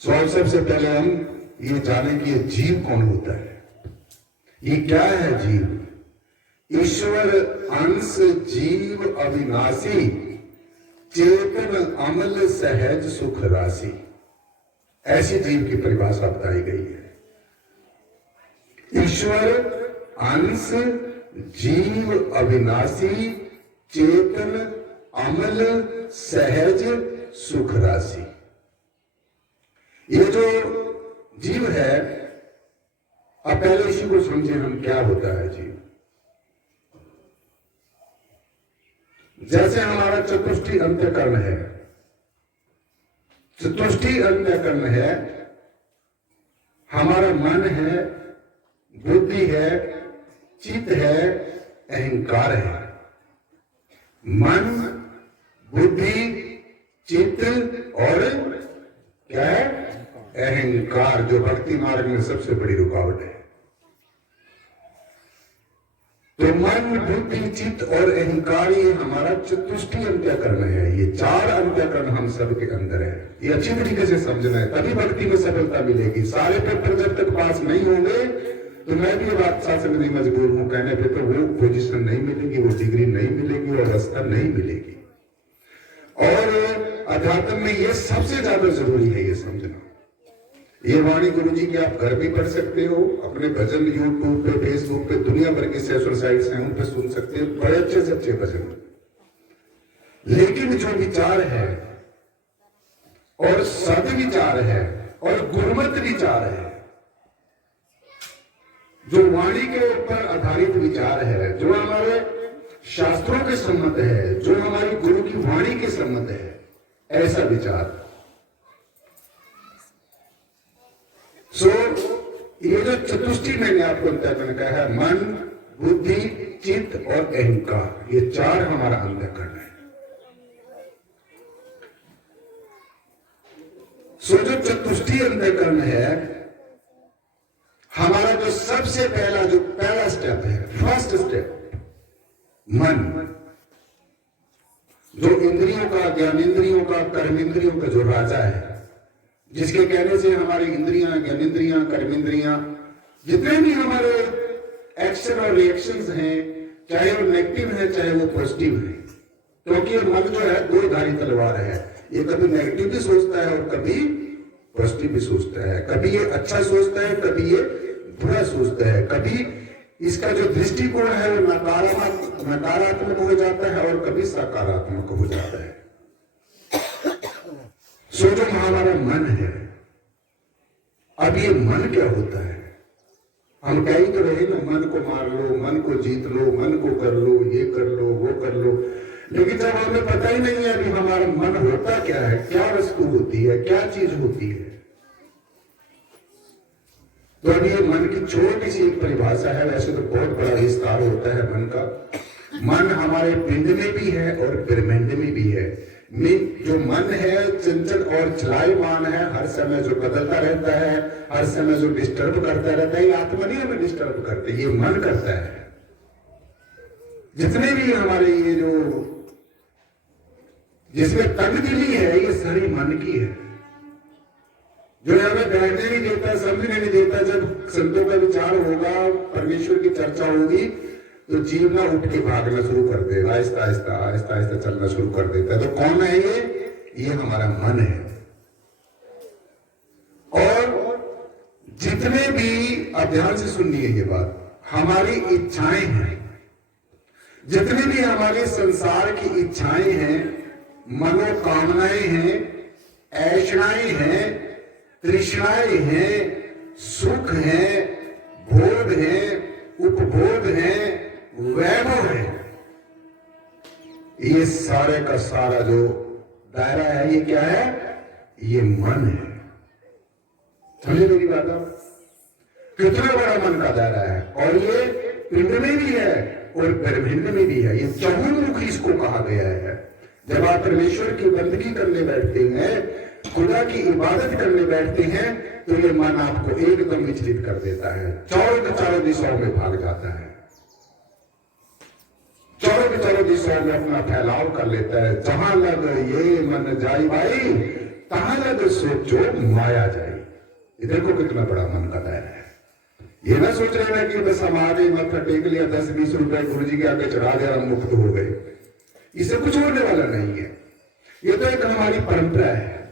अब सबसे पहले हम ये जाने कि ये जीव कौन होता है, ये क्या है जीव। ईश्वर अंश जीव अविनाशी, चेतन अमल सहज सुख राशि, ऐसी जीव की परिभाषा बताई गई है। ईश्वर अंश जीव अविनाशी, चेतन अमल सहज सुख राशि। ये जो जीव है, अब पहले इसी को समझे हम, क्या होता है जीव। जैसे हमारा चतुष्टय अंतःकरण है, चतुष्टय अंतःकरण है, हमारा मन है, बुद्धि है, चित्त है, अहंकार है। मन, बुद्धि, चित्त और क्या है, अहंकार, जो भक्ति मार्ग में सबसे बड़ी रुकावट है। तो मन, बुद्धि, चित्त और अहंकार, ये हमारा चतुष्टय अंतःकरण है। ये चार अंतःकरण हम सबके अंदर है। ये अच्छी तरीके से समझना है, तभी भक्ति में सफलता मिलेगी। सारे पेपर जब तक पास नहीं होंगे, तो मैं भी ये बात शासन में मजबूर हूं कहने पे, तो वो पोजीशन नहीं मिलेगी, वो डिग्री नहीं मिलेगी और स्तर नहीं मिलेगी। और अध्यात्म में ये सबसे ज्यादा जरूरी है ये समझना। ये वाणी गुरुजी की आप घर भी पढ़ सकते हो, अपने भजन यूट्यूब पे, फेसबुक पे, दुनिया भर की सेशन साइट्स हैं, उन पे सुन सकते हो, बड़े अच्छे से अच्छे भजन। लेकिन जो विचार है और सदविचार है और गुरुमत विचार है, जो वाणी के ऊपर आधारित विचार है, जो हमारे शास्त्रों के सम्मत है, जो हमारी गुरु की वाणी के सम्मत है, ऐसा विचार। ये जो चतुष्टय मैंने आपको अंतःकरण कहा है, मन, बुद्धि, चित्त और अहंकार, ये चार हमारा अंतःकरण है। जो चतुष्टय अंतःकरण है, हमारा जो सबसे पहला स्टेप है, फर्स्ट स्टेप, मन, जो इंद्रियों का, ज्ञानेंद्रियों का, कर्मेंद्रियों का जो राजा है, जिसके कहने से हमारी इंद्रियां, ज्ञानेंद्रियां, कर्मेंद्रियां, जितने भी हमारे एक्शन और रिएक्शंस हैं, चाहे वो नेगेटिव है चाहे वो पॉजिटिव है, क्योंकि मन जो है दो धारी तलवार है। ये कभी नेगेटिव भी सोचता है और कभी पॉजिटिव भी सोचता है। कभी ये अच्छा सोचता है, कभी ये बुरा सोचता है। कभी इसका जो दृष्टिकोण है वो नकारात्मक हो जाता है और कभी सकारात्मक हो जाता है। जो हमारा मन है, अब ये मन क्या होता है? हम कह ही तो रहे ना, मन को मार लो, मन को जीत लो, मन को कर लो, ये कर लो, वो कर लो। लेकिन जब हमें पता ही नहीं है अभी हमारा मन होता क्या है, क्या वस्तु होती है, क्या चीज होती है, तो अभी ये मन की छोटी सी एक परिभाषा है। वैसे तो बहुत बड़ा विस्तार होता है मन का। मन हमारे पिंड में भी है और ब्रह्मांड में भी है। जो मन है चंचल और चलायमान है, हर समय जो बदलता रहता है, हर समय जो डिस्टर्ब करता रहता है। ये आत्मा नहीं हमें डिस्टर्ब करते, ये मन करता है। जितने भी हमारे ये जो जिसमें तंगदिली है, ये सारी मन की है, जो हमें बैठने नहीं देता, समझने नहीं देता। जब संतों का विचार होगा, परमेश्वर की चर्चा होगी, तो जीव ना उठ के भागना शुरू कर देगा, आहिस्ता आहिस्ता चलना शुरू कर देता है। तो कौन है ये हमारा मन है। और जितने भी, अब ध्यान से सुनिए ये बात, हमारी इच्छाएं हैं, जितने भी हमारे संसार की इच्छाएं हैं, मनोकामनाएं हैं, ऐषणाएं हैं, तृष्णाएं हैं, सुख है, भोग है, उपभोग है, वैभव है, ये सारे का सारा जो दायरा है, ये क्या है? ये मन है। समझे मेरी बात? आप कितना बड़ा मन का दायरा है, और ये पिंड में भी है और ब्रह्मांड में भी है। ये चहुर्मुखी इसको कहा गया है। जब आप परमेश्वर की बंदगी करने बैठते हैं, खुदा की इबादत करने बैठते हैं, तो ये मन आपको एकदम विचलित कर देता है, चारों दिशाओं में भाग जाता है, चारों दिशाओं में अपना फैलाव कर लेता है। जहां लग ये मन जाई भाई, तहां लग सोचो माया जाई। ये देखो कितना बड़ा मन का दायरा है। ये ना सोच रहे ना कि बस हम आ गए, मत्था टेक लिया, 10-20 रुपए गुरु जी के आगे चढ़ा दिया, हम मुक्त हो गए। इससे कुछ होने वाला नहीं है। ये तो एक हमारी परंपरा है।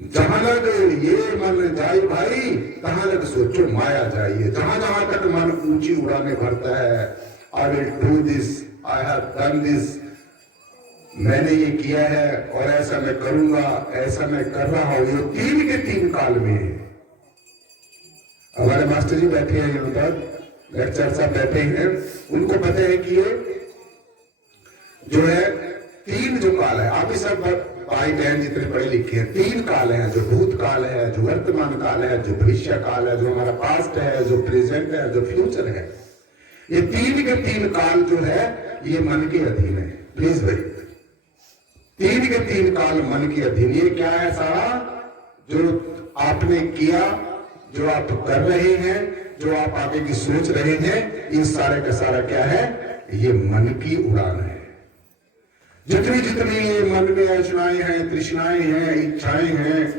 जहां लग ये मन जाए भाई, तहां लग सोचो माया जाइए। जहां जहां तक मन ऊंची उड़ाने भरता है, I will do this, I have done this, मैंने ये किया है और ऐसा मैं करूंगा, ऐसा मैं कर रहा हूं, ये 3 के 3 काल में है। हमारे मास्टर जी बैठे हैं यहाँ पर, लेक्चर साहब बैठे हैं, उनको पता है कि ये जो है 3 जो काल है, आप ही सब भाई बहन जितने पढ़े लिखे हैं, 3 काल हैं, जो भूत काल है, जो वर्तमान काल है, जो भविष्य काल है, जो हमारा पास्ट है, जो प्रेजेंट है, जो फ्यूचर है। ये 3 के 3 काल जो है ये मन के अधीन है। प्लीज भाई, 3 के 3 काल मन के अधीन। ये क्या है? सारा जो आपने किया, जो आप कर रहे हैं, जो आप आगे की सोच रहे हैं, ये सारे का सारा क्या है? ये मन की उड़ान है। जितनी जितनी ये मन में अर्चनाएं हैं, तृष्णाएं हैं, इच्छाएं हैं,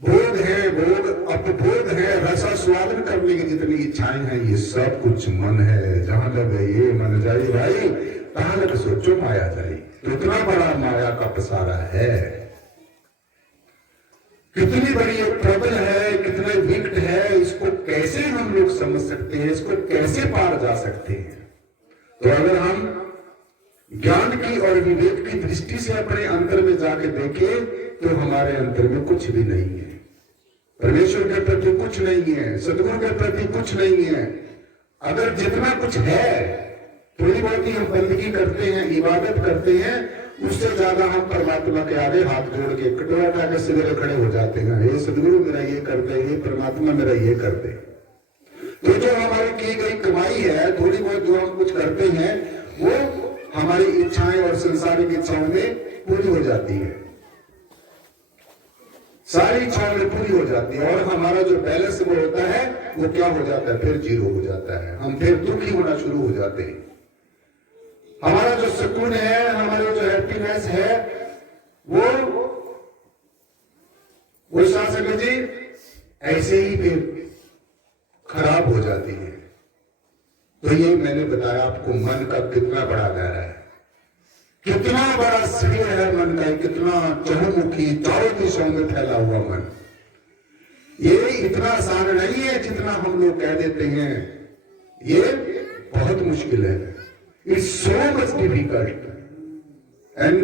बोध है, बोध अपबोध है, रसास्वादन करने की जितनी इच्छाएं हैं, ये सब कुछ मन है। जहां लग ये मन जाए भाई, तहां लग सोचो माया जाए। तो इतना बड़ा माया का पसारा है, कितनी बड़ी ये प्रबल है, कितना विकट है, इसको कैसे हम लोग समझ सकते हैं, इसको कैसे पार जा सकते हैं? तो अगर हम ज्ञान की और विवेक की दृष्टि से अपने अंतर में जाके देखें, तो हमारे अंतर में कुछ भी नहीं है। परमेश्वर के प्रति कुछ नहीं है, सदगुरु के प्रति कुछ नहीं है। अगर जितना कुछ है, थोड़ी बहुत ही हम बंदगी करते हैं, इबादत करते हैं, उससे ज्यादा हम परमात्मा के आगे हाथ जोड़ के कटोरा उठा के सवेरे खड़े हो जाते हैं, हे सदगुरु मेरा ये कर दे, हे परमात्मा मेरा ये कर दे। तो जो हमारी की गई कमाई है, थोड़ी बहुत जो हम कुछ करते हैं, वो हमारी इच्छाएं और संसारिक इच्छाओं में पूरी हो जाती है, सारी इच्छाओं में पूरी हो जाती है, और हमारा जो बैलेंस वो होता है वो क्या हो जाता है? फिर 0 हो जाता है। हम फिर दुखी होना शुरू हो जाते हैं। हमारा जो सुकून है, हमारी जो हैप्पीनेस है, वो शासन जी ऐसे ही फिर खराब हो जाती है। तो ये मैंने बताया आपको मन का कितना बड़ा दायरा है, कितना बड़ा स्फीयर है मन का, कितना चहुमुखी चारों दिशाओं में फैला हुआ मन। ये इतना आसान नहीं है जितना हम लोग कह देते हैं, ये बहुत मुश्किल है। It's so much difficult and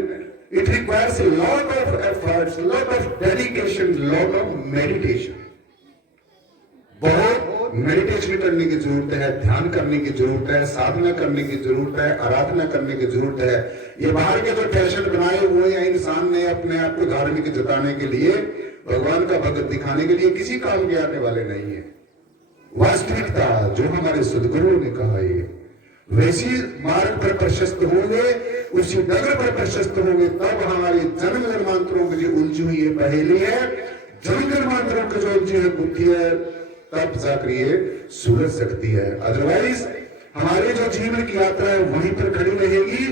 it requires a lot of efforts, lot of dedication, lot of meditation. बहुत मेडिटेशन करने की जरूरत है, ध्यान करने की जरूरत है, साधना करने की जरूरत है, आराधना करने की जरूरत है। ये बाहर के जो फैशन बनाए हुए हैं इंसान ने अपने आप को धार्मिक जताने के लिए, भगवान का भगत दिखाने के लिए, किसी काम के आने वाले नहीं है। वास्तविकता जो हमारे सदगुरुओं ने कहा, ये वैसी मार्ग पर प्रशस्त होंगे, उसी डगर पर प्रशस्त होंगे, तब हमारी जन्म जन्मांतरों की जो उलझी हुई है पहेली है, जन्म जन्मांतरों की जो उलझी हुई बुद्धि है, तब जाकर ये सुलझ सकती है। अदरवाइज हमारी जो जीवन की यात्रा है वहीं पर खड़ी रहेगी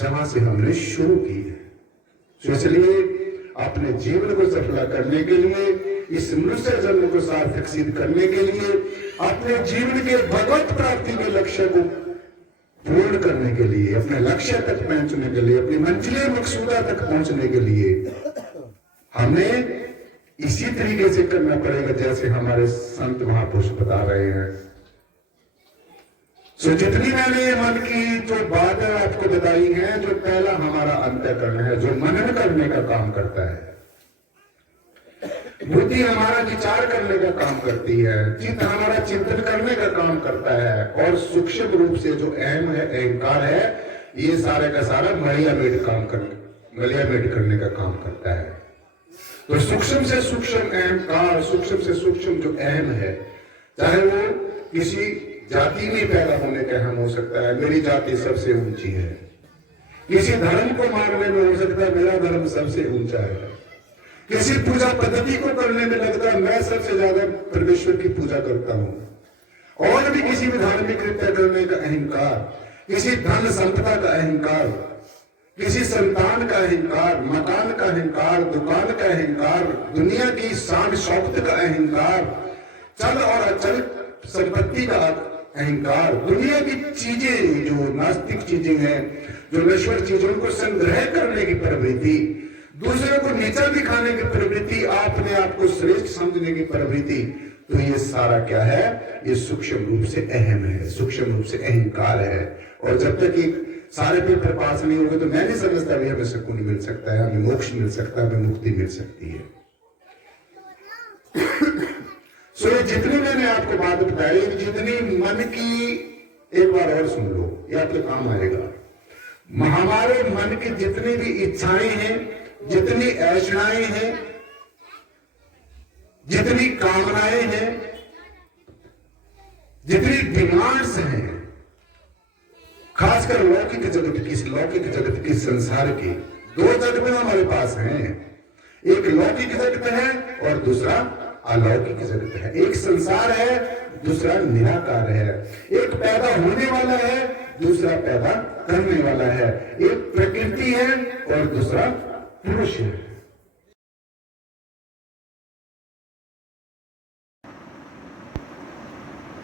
जहां से हमने शुरू की है। तो इसलिए अपने जीवन को सफल करने के लिए, इस मनुष्य जन्म को सार्थक सिद्ध करने के लिए, अपने जीवन के भगवत प्राप्ति के लक्ष्य को पूर्ण करने के लिए, अपने लक्ष्य तक पहुंचने के लिए, अपनी मंजिल मकसूदा तक पहुंचने के लिए हमें इसी तरीके से करना पड़ेगा जैसे हमारे संत महापुरुष बता रहे हैं। सो जितनी मैंने मन की जो बातें आपको बताई हैं, जो पहला हमारा अंतःकरण है, जो मनन करने का काम करता है, बुद्धि हमारा विचार करने का काम करती है, चित्त हमारा चिंतन करने का काम करता है, और सूक्ष्म रूप से जो अहम है, अहंकार है, ये सारे का सारा मलियामेट करने का काम करता है। तो सूक्ष्म से सूक्ष्म अहंकार, सूक्ष्म से सूक्ष्म जो अहम है, चाहे वो किसी जाति में पैदा होने का अहम हो सकता है, मेरी जाति सबसे ऊंची है, किसी धर्म को मानने में हो सकता है मेरा धर्म सबसे ऊंचा है, किसी पूजा पद्धति को करने में लगता है मैं सबसे ज्यादा परमेश्वर की पूजा करता हूं, और भी किसी भी धार्मिक कृत्य करने का अहंकार, किसी धन संपदा का अहंकार, किसी संतान का अहंकार, मकान का अहंकार, दुकान का अहंकार, दुनिया की शान शौकत का अहंकार, चल और अचल संपत्ति का अहंकार, दुनिया की चीजें जो नास्तिक चीजें हैं, जो नश्वर चीजों को संग्रह करने की प्रवृत्ति, दूसरे को नीचा दिखाने की प्रवृत्ति, अपने आप को श्रेष्ठ समझने की प्रवृत्ति, तो ये सारा क्या है? ये सूक्ष्म रूप से अहम है, सूक्ष्म रूप से अहंकार है। और जब तक ये सारे पेपर पास नहीं होंगे तो मैं नहीं समझता भी हमें सुकून मिल सकता है, हमें मोक्ष मिल सकता है, हमें मुक्ति मिल सकती है। सो ये जितनी मैंने आपको बात बताई, जितनी मन की, एक बार और सुन लो, ये आपके काम आएगा। हमारे मन की जितनी भी इच्छाएं हैं, जितनी ऐशनाएं हैं, जितनी कामनाएं हैं, जितनी डिमांड्स हैं, खासकर लौकिक जगत की संसार की, दो जगत हमारे पास हैं। एक लौकिक जगत है और दूसरा अलौकिक जगत है। एक संसार है, दूसरा निराकार है। एक पैदा होने वाला है, दूसरा पैदा करने वाला है। एक प्रकृति है और दूसरा पुरुष है।